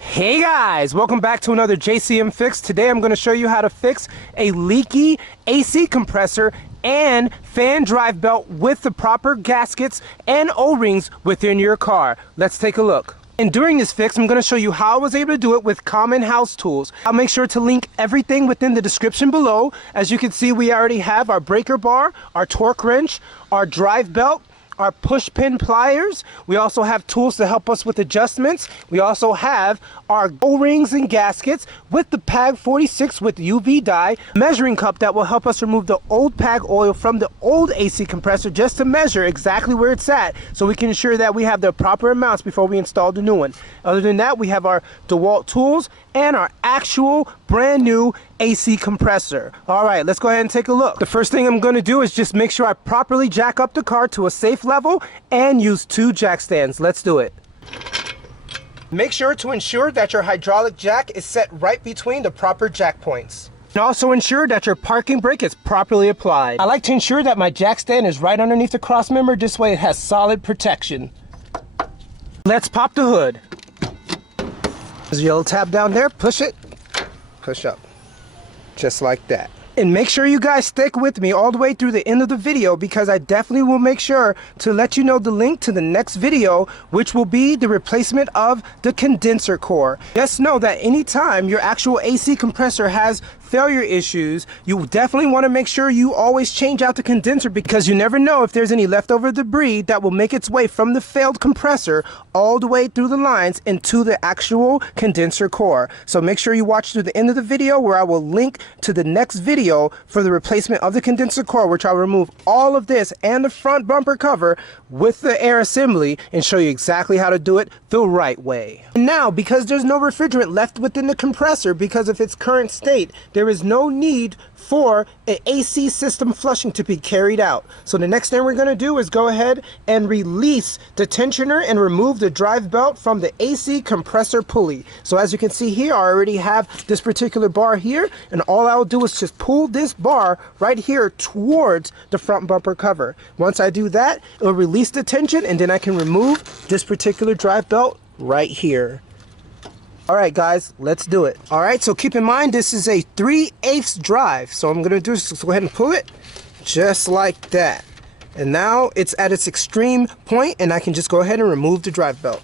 Hey guys, welcome back to another JCM fix. Today I'm going to show you how to fix a leaky AC compressor and fan drive belt with the proper gaskets and O-rings within your car. Let's take a look. And during this fix, I'm going to show you how I was able to do it with common house tools. I'll make sure to link everything within the description below. As you can see, we already have our breaker bar, our torque wrench, our drive belt, our push pin pliers. We also have tools to help us with adjustments. We also have our O-rings and gaskets with the PAG 46 with UV dye, measuring cup that will help us remove the old PAG oil from the old AC compressor just to measure exactly where it's at so we can ensure that we have the proper amounts before we install the new one. Other than that, we have our DeWalt tools and our actual brand new AC compressor. All right, let's go ahead and take a look. The first thing I'm going to do is just make sure I properly jack up the car to a safe level and use 2 jack stands. Let's do it. Make sure to ensure that your hydraulic jack is set right between the proper jack points. And also ensure that your parking brake is properly applied. I like to ensure that my jack stand is right underneath the cross member. This way it has solid protection. Let's pop the hood. There's a yellow tab down there. Push it. Push up. Just like that. And make sure you guys stick with me all the way through the end of the video, because I definitely will make sure to let you know the link to the next video, which will be the replacement of the condenser core. Just know that anytime your actual AC compressor has failure issues, you definitely want to make sure you always change out the condenser, because you never know if there's any leftover debris that will make its way from the failed compressor all the way through the lines into the actual condenser core. So make sure you watch through the end of the video, where I will link to the next video for the replacement of the condenser core, which I'll remove all of this and the front bumper cover with the air assembly and show you exactly how to do it the right way. Now, because there's no refrigerant left within the compressor because of its current state, there is no need for an AC system flushing to be carried out. So the next thing we're going to do is go ahead and release the tensioner and remove the drive belt from the AC compressor pulley. So as you can see here, I already have this particular bar here, and all I'll do is just pull this bar right here towards the front bumper cover. Once I do that, it'll release the tension, and then I can remove this particular drive belt right here. Alright guys, let's do it. Alright, so keep in mind this is a 3/8 drive. So I'm going to do is just go ahead and pull it just like that. And now it's at its extreme point, and I can just go ahead and remove the drive belt.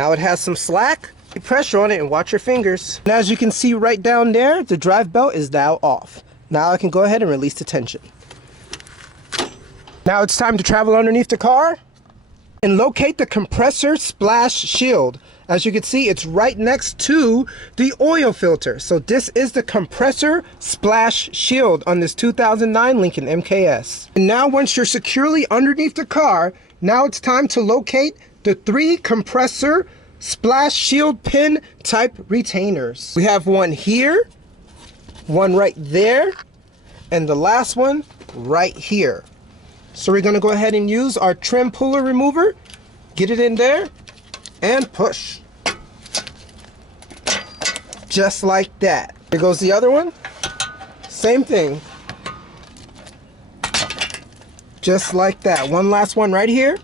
Now it has some slack. Put pressure on it and watch your fingers. And as you can see right down there, the drive belt is now off. Now I can go ahead and release the tension. Now it's time to travel underneath the car and locate the compressor splash shield. As you can see, it's right next to the oil filter. So this is the compressor splash shield on this 2009 Lincoln mkS. And now once you're securely underneath the car, now it's time to locate the 3 compressor splash shield pin type retainers. We have one here, one right there, and the last one right here. So we're going to go ahead and use our trim puller remover, get it in there, and push. Just like that. Here goes the other one. Same thing. Just like that. One last one right here.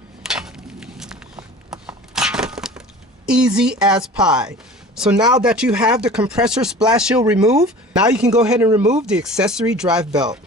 Easy as pie. So now that you have the compressor splash shield removed, now you can go ahead and remove the accessory drive belt.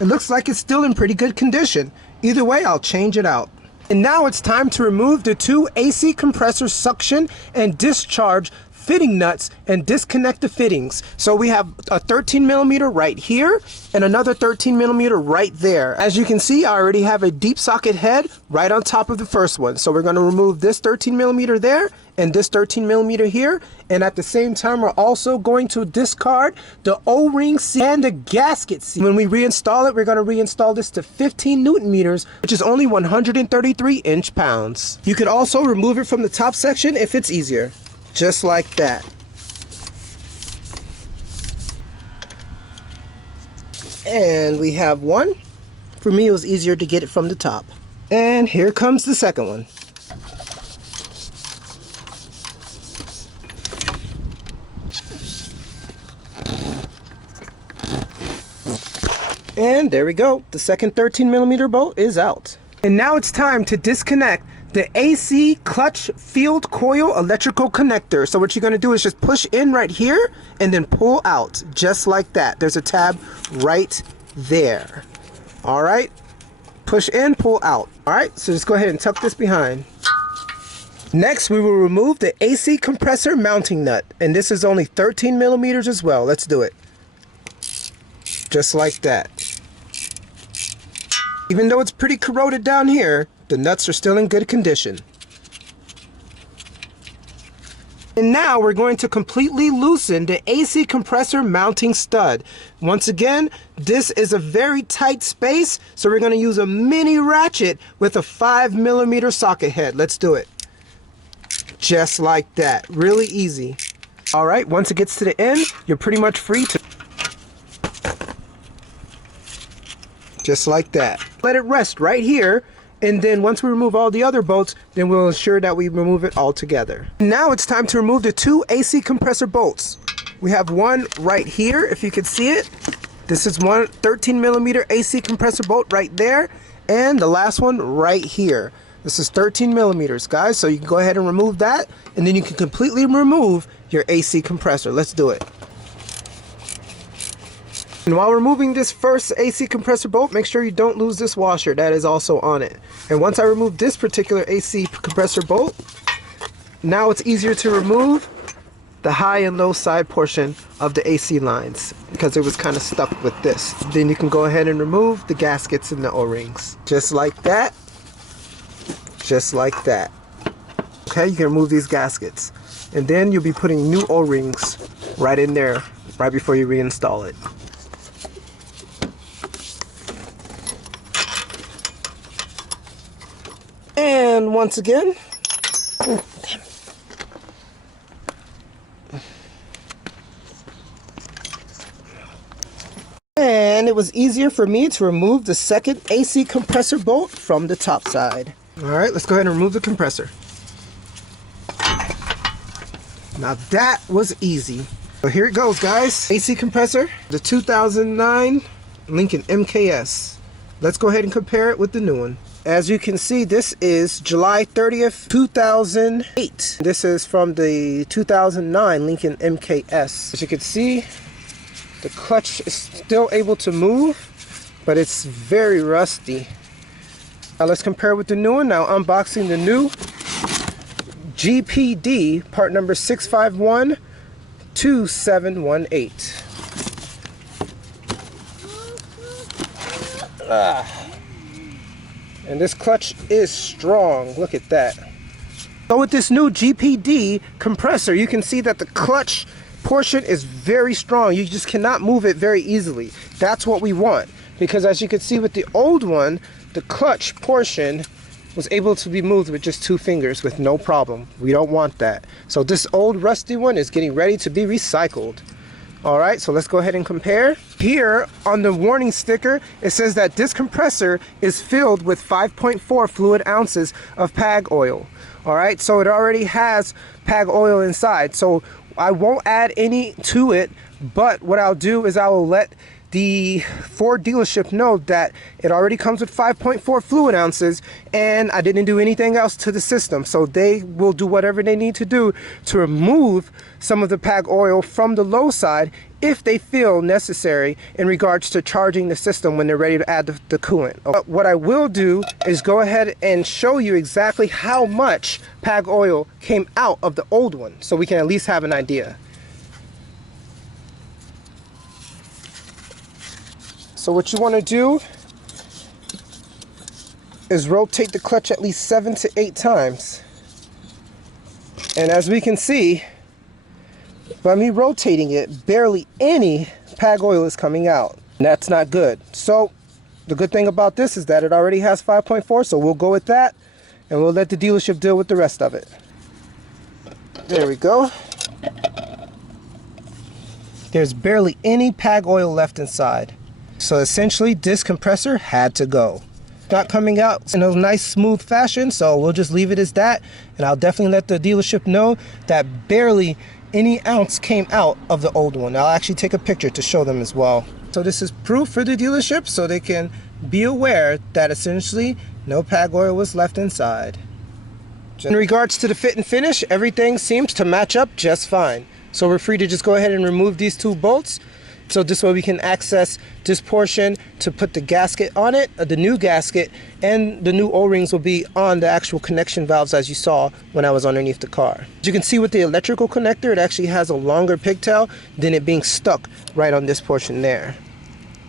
It looks like it's still in pretty good condition. Either way, I'll change it out. And now it's time to remove the 2 AC compressor suction and discharge fitting nuts and disconnect the fittings. So we have a 13mm right here and another 13mm right there. As you can see, I already have a deep socket head right on top of the first one. So we're going to remove this 13mm there and this 13mm here, and at the same time we're also going to discard the O-ring seat and the gasket seat. When we reinstall it, we're going to reinstall this to 15 Newton meters, which is only 133 inch-pounds. You could also remove it from the top section if it's easier. Just like that. And we have one. For me, it was easier to get it from the top. And here comes the second one. And And there we go. The second 13mm bolt is out. And now it's time to disconnect the AC clutch field coil electrical connector. So what you're going to do is just push in right here and then pull out just like that. There's a tab right there. All right, push in, pull out. All right, so just go ahead and tuck this behind. Next, we will remove the AC compressor mounting nut, and this is only 13mm as well. Let's do it. Just like that. Even though it's pretty corroded down here, the nuts are still in good condition. And now we're going to completely loosen the AC compressor mounting stud. Once again, this is a very tight space, so we're going to use a mini ratchet with a 5mm socket head. Let's do it. Just like that. Really easy. All right, once it gets to the end, you're pretty much free to... Just like that. Let it rest right here, and then once we remove all the other bolts, then we'll ensure that we remove it all together. Now it's time to remove the two AC compressor bolts. We have one right here, if you can see it. This is one 13mm AC compressor bolt right there, and the last one right here. This is 13mm, guys, so you can go ahead and remove that, and then you can completely remove your AC compressor. Let's do it. And while removing this first AC compressor bolt, make sure you don't lose this washer that is also on it. And once I remove this particular AC compressor bolt, now it's easier to remove the high and low side portion of the AC lines because it was kind of stuck with this. Then you can go ahead and remove the gaskets and the O-rings. Just like that. Just like that. Okay, you can remove these gaskets. And then you'll be putting new O-rings right in there right before you reinstall it. And once again, and it was easier for me to remove the second AC compressor bolt from the top side. All right, let's go ahead and remove the compressor. Now that was easy. So here it goes, guys. AC compressor, the 2009 Lincoln mkS. Let's go ahead and compare it with the new one. As you can see, this is July 30th, 2008. This is from the 2009 Lincoln mkS. As you can see, the clutch is still able to move, but it's very rusty. Now let's compare it with the new one. Now unboxing the new GPD, part number 6512718. And this clutch is strong. Look at that. So with this new GPD compressor, you can see that the clutch portion is very strong. You just cannot move it very easily. That's what we want, because as you can see with the old one, the clutch portion was able to be moved with just 2 fingers with no problem. We don't want that. So this old rusty one is getting ready to be recycled. All right, so let's go ahead and compare. Here on the warning sticker, it says that this compressor is filled with 5.4 fluid ounces of PAG oil. All right, so it already has PAG oil inside. So I won't add any to it, but what I'll do is I will let the Ford dealership know that it already comes with 5.4 fluid ounces and I didn't do anything else to the system. So they will do whatever they need to do to remove some of the PAG oil from the low side if they feel necessary in regards to charging the system when they're ready to add the coolant. But what I will do is go ahead and show you exactly how much PAG oil came out of the old one so we can at least have an idea. So what you want to do is rotate the clutch at least 7 to 8 times. And as we can see, by me rotating it, barely any PAG oil is coming out. And that's not good. So the good thing about this is that it already has 5.4, so we'll go with that and we'll let the dealership deal with the rest of it. There we go. There's barely any PAG oil left inside. So essentially this compressor had to go. Not coming out in a nice smooth fashion, so we'll just leave it as that, and I'll definitely let the dealership know that barely any ounce came out of the old one. I'll actually take a picture to show them as well. So So this is proof for the dealership so they can be aware that essentially no PAG oil was left inside. In regards to the fit and finish, everything seems to match up just fine. So we're free to just go ahead and remove these two bolts. So this way we can access this portion to put the gasket on it, the new gasket, and the new O-rings will be on the actual connection valves as you saw when I was underneath the car. As you can see with the electrical connector, it actually has a longer pigtail than it being stuck right on this portion there.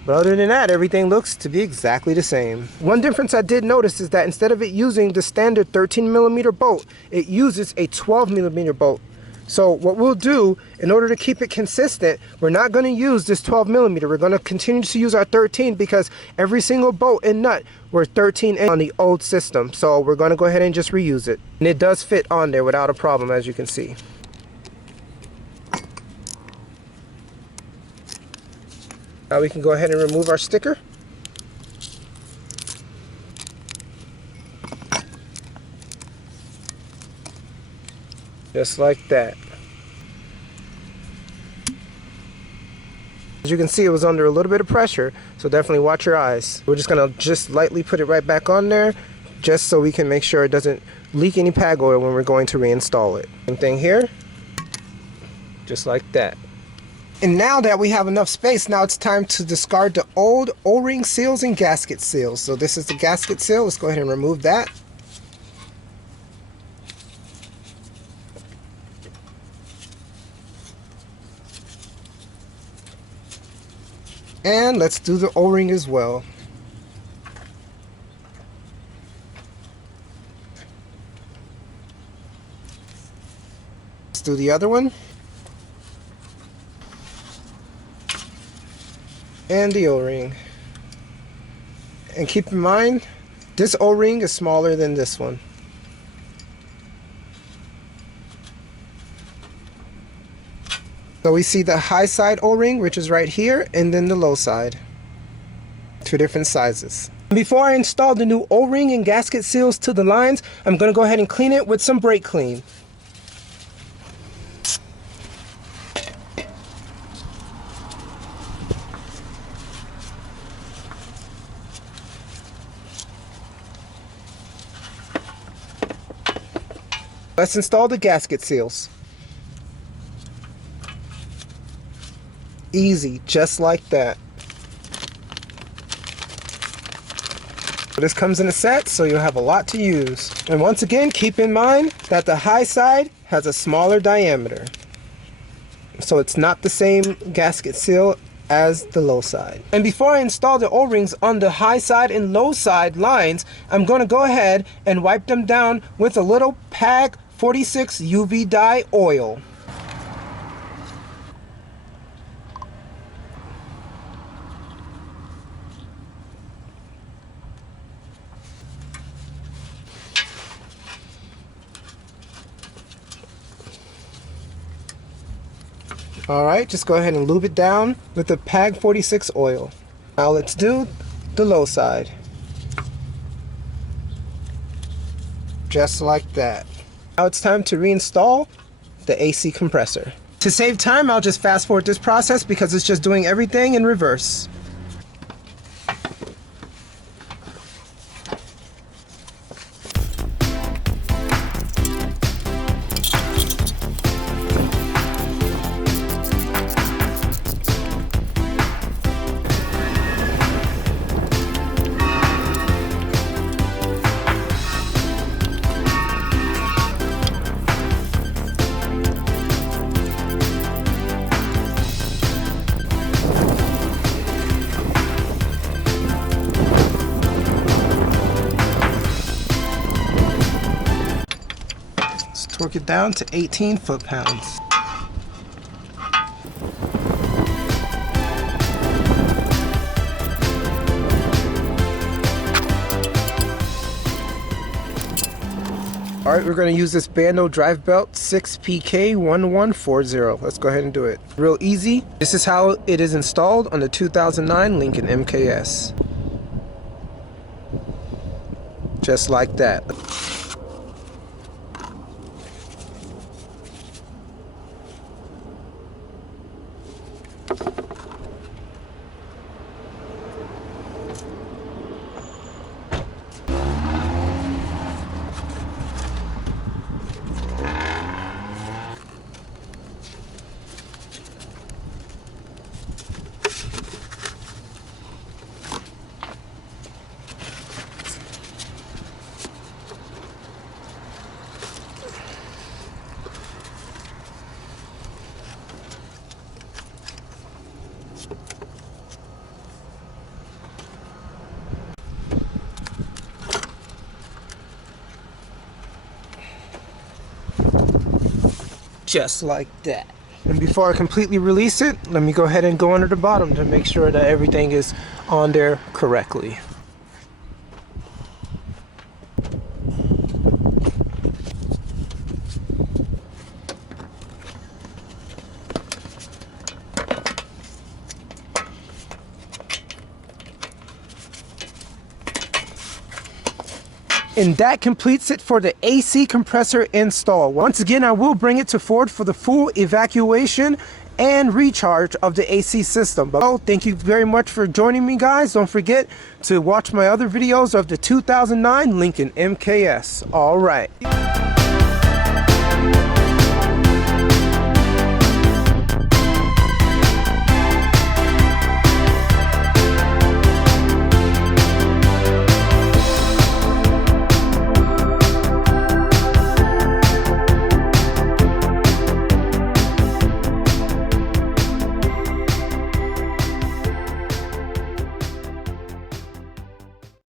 But other than that, everything looks to be exactly the same. One difference I did notice is that instead of it using the standard 13mm bolt, it uses a 12mm bolt. So what we'll do, in order to keep it consistent, we're not going to use this 12mm. We're going to continue to use our 13 because every single bolt and nut were 13 on the old system. So we're going to go ahead and just reuse it. And it does fit on there without a problem, as you can see. Now we can go ahead and remove our sticker. Just like that. As you can see, it was under a little bit of pressure, so definitely watch your eyes. We're just gonna lightly put it right back on there, just so we can make sure it doesn't leak any PAG oil when we're going to reinstall it. Same thing here, just like that. And now that we have enough space, now it's time to discard the old O-ring seals and gasket seals. So this is the gasket seal. Let's go ahead and remove that. And let's do the O-ring as well. Let's do the other one. And the O-ring. And keep in mind, this O-ring is smaller than this one. So we see the high side O-ring, which is right here, and then the low side. Two different sizes. Before I install the new O-ring and gasket seals to the lines, I'm going to go ahead and clean it with some brake clean. Let's install the gasket seals. Easy, just like that. This comes in a set, so you'll have a lot to use. And once again, keep in mind that the high side has a smaller diameter. So it's not the same gasket seal as the low side. And before I install the O-rings on the high side and low side lines, I'm going to go ahead and wipe them down with a little PAG 46 UV dye oil. Alright, just go ahead and lube it down with the PAG 46 oil. Now let's do the low side. Just like that. Now it's time to reinstall the AC compressor. To save time, I'll just fast forward this process because it's just doing everything in reverse. Torque it down to 18 foot-pounds. Alright, we're going to use this Bando drive belt 6PK1140. Let's go ahead and do it. Real easy. This is how it is installed on the 2009 Lincoln mkS. Just like that. just like that. And before I completely release it, let me go ahead and go under the bottom to make sure that everything is on there correctly. And that completes it for the AC compressor install. Once again, I will bring it to Ford for the full evacuation and recharge of the AC system. But thank you very much for joining me, guys. Don't forget to watch my other videos of the 2009 Lincoln mkS. All right.